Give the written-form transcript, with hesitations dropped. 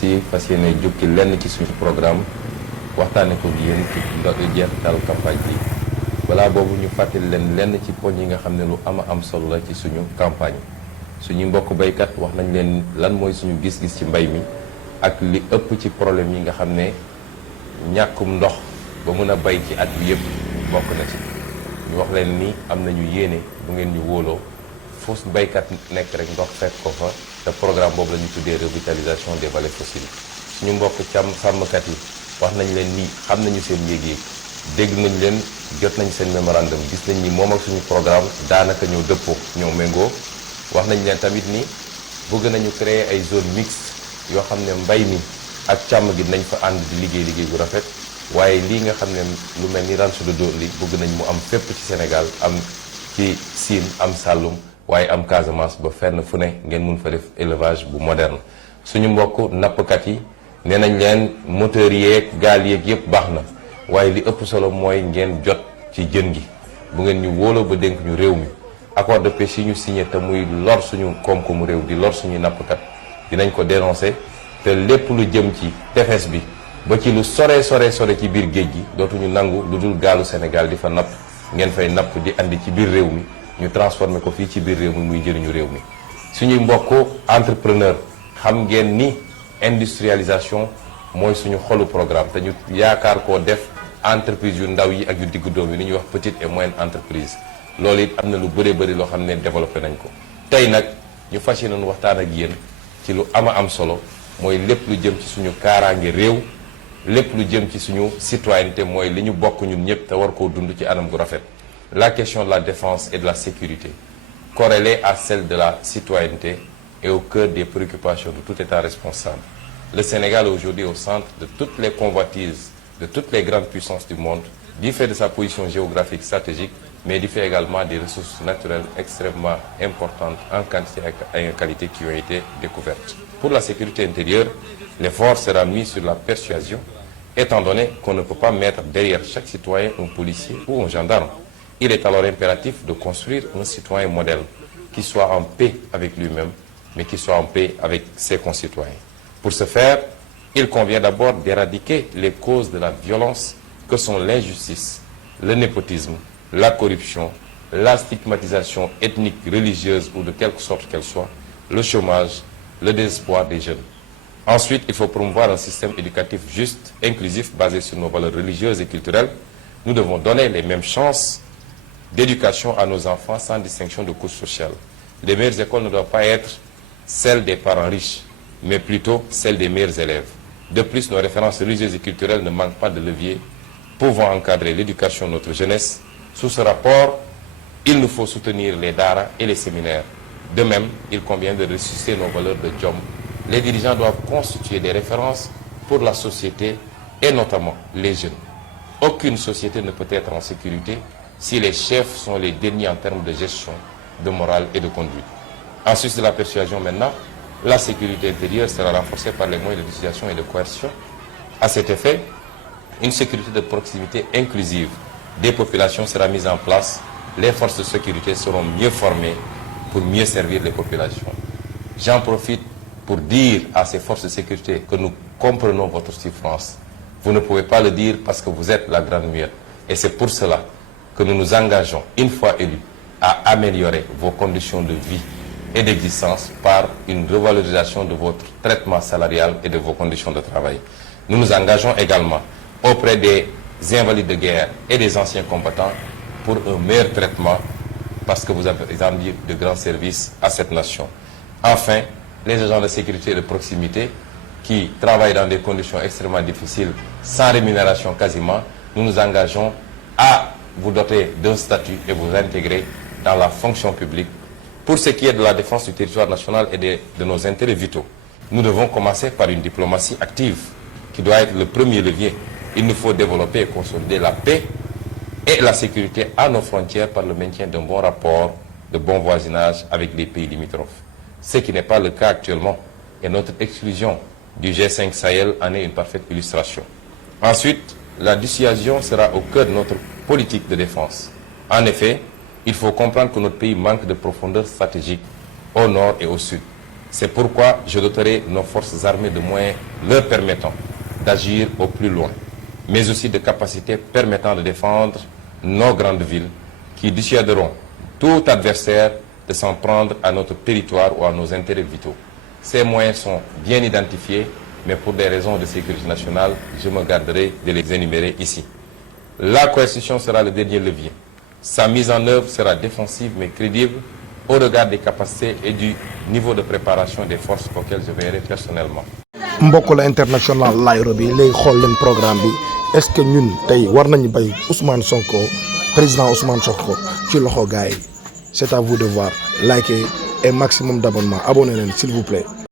si fas yéene jukki lenn ci suñu programme waxtaane ko yéen ci jeexital campagne bi balaa boobu ñu fàttali leen lenn ci poñ yi nga xam ne lu am solo la ci suñu campagne suñu mbokk baykat wax nañ leen lan mooy suñu gis-gis ci mbay mi ak li ëpp ci problème yi nga xam ne ñàkkum ndox ba mën a bay ci at bi yëpp bokk na ci ñu wax leen ni am nañu yéene bu ngeen ñu wóoloo fu baykat nekk rek ndox fekk ko fa te programme boobu la ñu tuddee revitalisation des vallées fossiles suñu mbokk sàmmkat yi wax nañ leen ni xam nañu seen yéeg-yéeg dégg nañ leen jot nañ seen mémorandum gis nañ ni moom ak suñu programme daanaka ñoo dëppoo ñoo méngoo wax nañ leen tamit ni bëgg nañu créer ay zone mixte yoo xam ne mbay mi ak càmm gi nañ fa ànd di liggéey bu rafet waaye lii nga xam ne lu mel ni Rancho de Doli bëgg nañ mu am fépp ci Sénégal am ci Sine am Saloum waaye am Casamance ba fenn fu ne ngeen mun fa def élevage bu moderne suñu mbokk nappkat yi nee nañ leen moteur yeeg gaal yeeg yëpp baax na waaye li ëpp solo mooy ngeen jot ci jën gi bu ngeen ñu wóoloo ba dénk ñu réew mi accord de pêche yi ñu signé te muy lor suñu koom-koomu réew di lor suñu nappkat dinañ ko dénoncer te lépp lu jëm ci tefes bi ba ci lu sore ci biir géej gi dootuñu nangu lu dul gaalu Sénégal di fa napp ngeen fay napp di andi ci biir réew mi ñu transformé ko fii ci biir réew mi muy njëriñu réew mi suñuy mbokk entrepreneur xam ngeen ni industrialisation mooy suñu xolu programme te ñu yaakaar koo def entreprise yu ndaw yi ak yu diggu doom yi li ñuy wax petite et moyenne entreprise loolu it am na lu bëri loo xam ne développé nañ ko tey nag ñu fas yéene waxtaan ak yéen ci lu am solo mooy lépp lu jëm ci suñu kaaraange réew lépp lu jëm ci suñu citoyenneté mooy li ñu bokk ñun ñëpp te war koo dund ci anam gu rafet la question de la défense et de la sécurité corrélée à celle de la citoyenneté est au cœur des préoccupations de tout État responsable. Le Sénégal est aujourd'hui au centre de toutes les convoitises de toutes les grandes puissances du monde du fait de sa position géographique stratégique mais du fait également des ressources naturelles extrêmement importantes en quantité et en qualité qui ont été découvertes. Pour la sécurité intérieure, l'effort sera mis sur la persuasion étant donné qu'on ne peut pas mettre derrière chaque citoyen un policier ou un gendarme. Il est alors impératif de construire un citoyen modèle qui soit en paix avec lui-même, mais qui soit en paix avec ses concitoyens. Pour ce faire, il convient d'abord d'éradiquer les causes de la violence que sont l'injustice, le népotisme, la corruption, la stigmatisation ethnique, religieuse ou de quelque sorte qu'elle soit, le chômage, le désespoir des jeunes. Ensuite, il faut promouvoir un système éducatif juste, inclusif, basé sur nos valeurs religieuses et culturelles. Nous devons donner les mêmes chances d'éducation à nos enfants sans distinction de couche sociale. Les meilleures écoles ne doivent pas être celles des parents riches, mais plutôt celles des meilleurs élèves. De plus, nos références religieuses et culturelles ne manquent pas de levier pouvant encadrer l'éducation de notre jeunesse. Sous ce rapport, il nous faut soutenir les daara et les séminaires. De même, il convient de ressusciter nos valeurs de Djom. Les dirigeants doivent constituer des références pour la société et notamment les jeunes. Aucune société ne peut être en sécurité si les chefs sont les derniers en termes de gestion, de morale et de conduite. Ensuite de la persuasion maintenant, la sécurité intérieure sera renforcée par les moyens de dissuasion et de coercion. À cet effet, une sécurité de proximité inclusive des populations sera mise en place. Les forces de sécurité seront mieux formées pour mieux servir les populations. J'en profite pour dire à ces forces de sécurité que nous comprenons votre souffrance. Vous ne pouvez pas le dire parce que vous êtes la grande muette. Et c'est pour cela que nous nous engageons, une fois élus, à améliorer vos conditions de vie et d'existence par une revalorisation de votre traitement salarial et de vos conditions de travail. Nous nous engageons également auprès des invalides de guerre et des anciens combattants pour un meilleur traitement parce que vous avez rendu de grands services à cette nation. Enfin, les agents de sécurité de proximité qui travaillent dans des conditions extrêmement difficiles, sans rémunération quasiment, nous nous engageons à vous doter d'un statut et vous intégrer dans la fonction publique. Pour ce qui est de la défense du territoire national et de nos intérêts vitaux, nous devons commencer par une diplomatie active qui doit être le premier levier. Il nous faut développer et consolider la paix et la sécurité à nos frontières par le maintien d'un bon rapport de bon voisinage avec les pays limitrophes. Ce qui n'est pas le cas actuellement et notre exclusion du G5 Sahel en est une parfaite illustration. Ensuite, la dissuasion sera au cœur de notre politique de défense. En effet, il faut comprendre que notre pays manque de profondeur stratégique au nord et au sud. C'est pourquoi je doterai nos forces armées de moyens leur permettant d'agir au plus loin, mais aussi de capacités permettant de défendre nos grandes villes qui dissuaderont tout adversaire de s'en prendre à notre territoire ou à nos intérêts vitaux. Ces moyens sont bien identifiés, mais pour des raisons de sécurité nationale, je me garderai de les énumérer ici. La coercition sera le dernier levier. Sa mise en œuvre sera défensive mais crédible au regard des capacités et du niveau de préparation des forces auxquelles je veillerai personnellement. mbokk la international Laye bi léegi xool leen programme bi est-ce que ñun tey war nañu bay Ousmane Sonko président Ousmane Sonko ci loxo gars yi c'est à vous de voir likez et maximum d'abonnement abonnez leen s'il vous plaît.